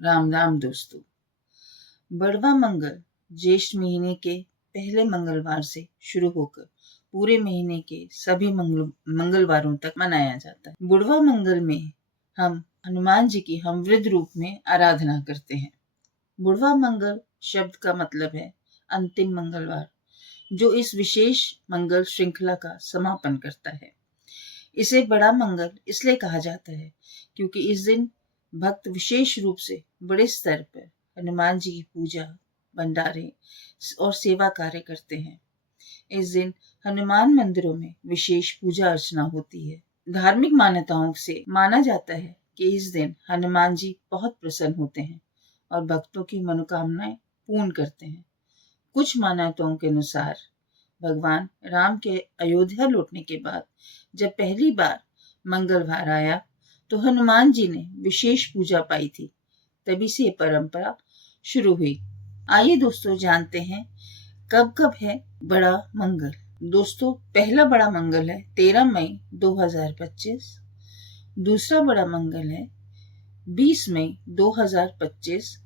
राम राम दोस्तों। बड़वा मंगल ज्येष्ठ महीने के पहले मंगलवार से शुरू होकर पूरे महीने के सभी मंगलवारों तक मनाया जाता है। बुढ़वा मंगल में हम हनुमान जी की हम वृद्ध रूप में आराधना करते हैं। बुढ़वा मंगल शब्द का मतलब है अंतिम मंगलवार, जो इस विशेष मंगल श्रृंखला का समापन करता है। इसे बड़ा मंगल इसलिए कहा जाता है क्योंकि इस दिन भक्त विशेष रूप से बड़े स्तर पर हनुमान जी की पूजा, भंडारे और सेवा कार्य करते हैं। इस दिन हनुमान मंदिरों में विशेष पूजा अर्चना होती है। धार्मिक मान्यताओं से माना जाता है कि इस दिन हनुमान जी बहुत प्रसन्न होते हैं और भक्तों की मनोकामनाएं पूर्ण करते हैं। कुछ मान्यताओं के अनुसार भगवान राम के अयोध्या लौटने के बाद जब पहली बार मंगलवार आया तो हनुमान जी ने विशेष पूजा पाई थी। तभी से ये परंपरा शुरू हुई। आइए दोस्तों जानते हैं कब कब है बड़ा मंगल। दोस्तों, पहला बड़ा मंगल है 13 मई 2025। दूसरा बड़ा मंगल है 20 मई 2025।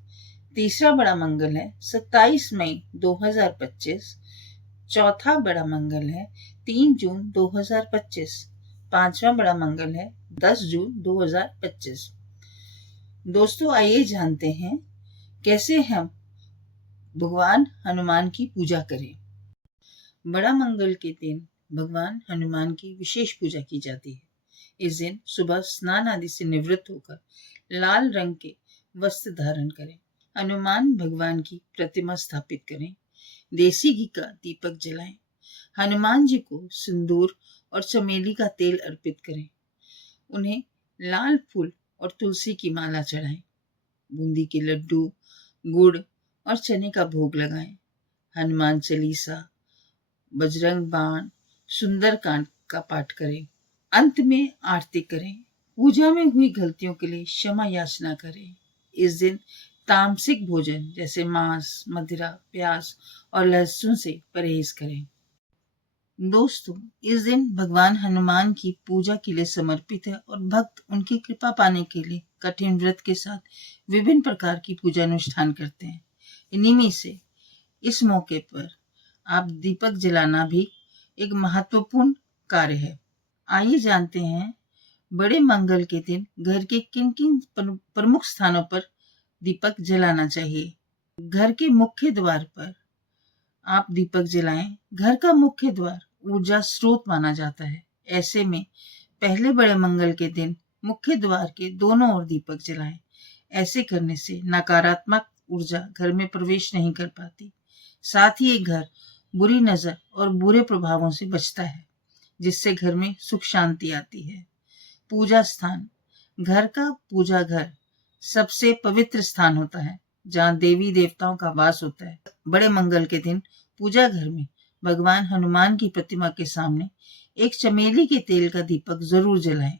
तीसरा बड़ा मंगल है 27 मई 2025। चौथा बड़ा मंगल है 3 जून 2025। पांचवा बड़ा मंगल है 10 जून 2025। दोस्तों, आइए जानते हैं कैसे हम भगवान हनुमान की पूजा करें। बड़ा मंगल के दिन भगवान हनुमान की विशेष पूजा की जाती है। इस दिन सुबह स्नान आदि से निवृत्त होकर लाल रंग के वस्त्र धारण करें। हनुमान भगवान की प्रतिमा स्थापित करें। देसी घी का दीपक जलाएं। हनुमान जी को सिंदूर और चमेली का तेल अर्पित करें। उन्हें लाल फूल और तुलसी की माला चढ़ाएं। बूंदी के लड्डू, गुड़ और चने का भोग लगाएं। हनुमान चालीसा, बजरंग बाण, सुंदरकांड का पाठ करें। अंत में आरती करें। पूजा में हुई गलतियों के लिए क्षमा याचना करें। इस दिन तामसिक भोजन जैसे मांस, मदिरा, प्याज और लहसुन से परहेज करें। दोस्तों, इस दिन भगवान हनुमान की पूजा के लिए समर्पित है और भक्त उनकी कृपा पाने के लिए कठिन व्रत के साथ विभिन्न प्रकार की पूजा अनुष्ठान करते हैं। इन्हीं में से इस मौके पर आप दीपक जलाना भी एक महत्वपूर्ण कार्य है। आइए जानते हैं बड़े मंगल के दिन घर के किन किन प्रमुख स्थानों पर दीपक जलाना चाहिए। घर के मुख्य द्वार पर आप दीपक जलाएं। घर का मुख्य द्वार ऊर्जा स्रोत माना जाता है। ऐसे में पहले बड़े मंगल के दिन मुख्य द्वार के दोनों ओर दीपक जलाएं। ऐसे करने से नकारात्मक ऊर्जा घर में प्रवेश नहीं कर पाती। साथ ही ये घर बुरी नजर और बुरे प्रभावों से बचता है, जिससे घर में सुख शांति आती है। पूजा स्थान। घर का पूजा घर सबसे पवित्र स्थान होता है, जहाँ देवी देवताओं का वास होता है। बड़े मंगल के दिन पूजा घर में भगवान हनुमान की प्रतिमा के सामने एक चमेली के तेल का दीपक जरूर जलाएं।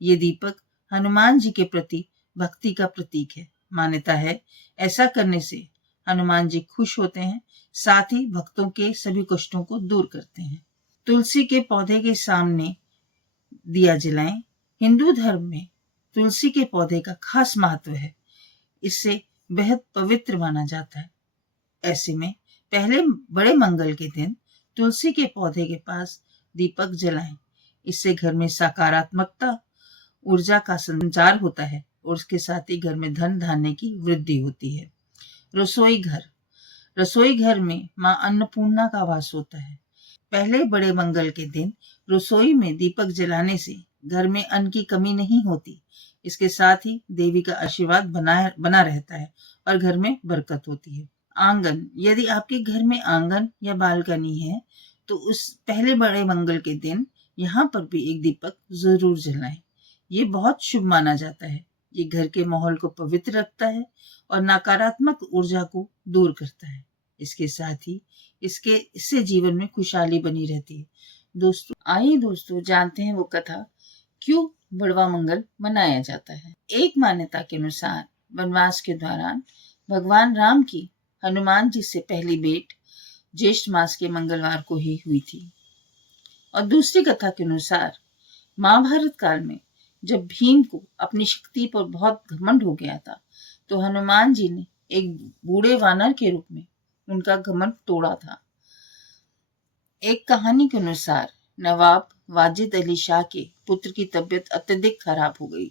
ये दीपक हनुमान जी के प्रति भक्ति का प्रतीक है। मान्यता है ऐसा करने से हनुमान जी खुश होते हैं, साथ ही भक्तों के सभी कष्टों को दूर करते हैं। तुलसी के पौधे के सामने दिया जलाएं। हिंदू धर्म में तुलसी के पौधे का खास महत्व है। इससे बेहद पवित्र माना जाता है। ऐसे में पहले बड़े मंगल के दिन तुलसी के पौधे के पास दीपक जलाएं। इससे घर में सकारात्मकता ऊर्जा का संचार होता है और उसके साथ ही घर में धन धान्य की वृद्धि होती है। रसोई घर। रसोई घर में मां अन्नपूर्णा का वास होता है। पहले बड़े मंगल के दिन रसोई में दीपक जलाने से घर में अन्न की कमी नहीं होती। इसके साथ ही देवी का आशीर्वाद बना रहता है और घर में बरकत होती है। आंगन। यदि आपके घर में आंगन या बालकनी है तो उस पहले बड़े मंगल के दिन यहाँ पर भी एक दीपक जरूर जलाएं। ये बहुत शुभ माना जाता है। ये घर के माहौल को पवित्र रखता है और नकारात्मक ऊर्जा को दूर करता है। इसके साथ ही इससे जीवन में खुशहाली बनी रहती है। दोस्तों, आइए दोस्तों जानते हैं वो कथा क्यों बड़वा मंगल मनाया जाता है। एक मान्यता के अनुसार वनवास के दौरान भगवान राम की हनुमान जी से पहली भेंट ज्येष्ठ मास के मंगलवार को ही हुई थी। और दूसरी कथा के अनुसार महाभारत काल में जब भीम को अपनी शक्ति पर बहुत घमंड हो गया था, तो हनुमान जी ने एक बूढ़े वानर के रूप में उनका घमंड तोड़ा था। एक कहानी के अनुसार नवाब वाजिद अली शाह के पुत्र की तबीयत अत्यधिक खराब हो गई।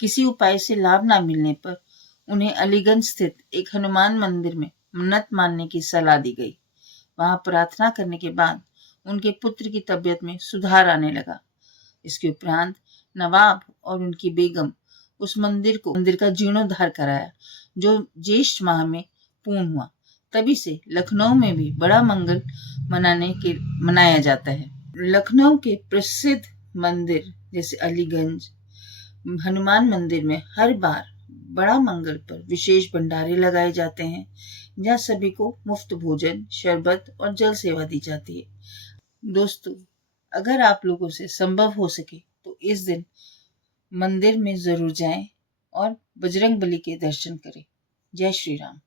किसी उपाय से लाभ न मिलने पर उन्हें अलीगंज स्थित एक हनुमान मंदिर में मन्नत मानने की सलाह दी गई। वहां प्रार्थना करने के बाद उनके पुत्र की तबीयत में सुधार आने लगा। इसके उपरांत नवाब और उनकी बेगम उस मंदिर का जीर्णोद्धार कराया, जो ज्येष्ठ माह में पूर्ण हुआ। तभी से लखनऊ में भी बड़ा मंगल मनाया जाता है। लखनऊ के प्रसिद्ध मंदिर जैसे अलीगंज हनुमान मंदिर में हर बार बड़ा मंगल पर विशेष भंडारे लगाए जाते हैं, जहाँ सभी को मुफ्त भोजन, शरबत और जल सेवा दी जाती है। दोस्तों, अगर आप लोगों से संभव हो सके तो इस दिन मंदिर में जरूर जाएं और बजरंग बली के दर्शन करें। जय श्री राम।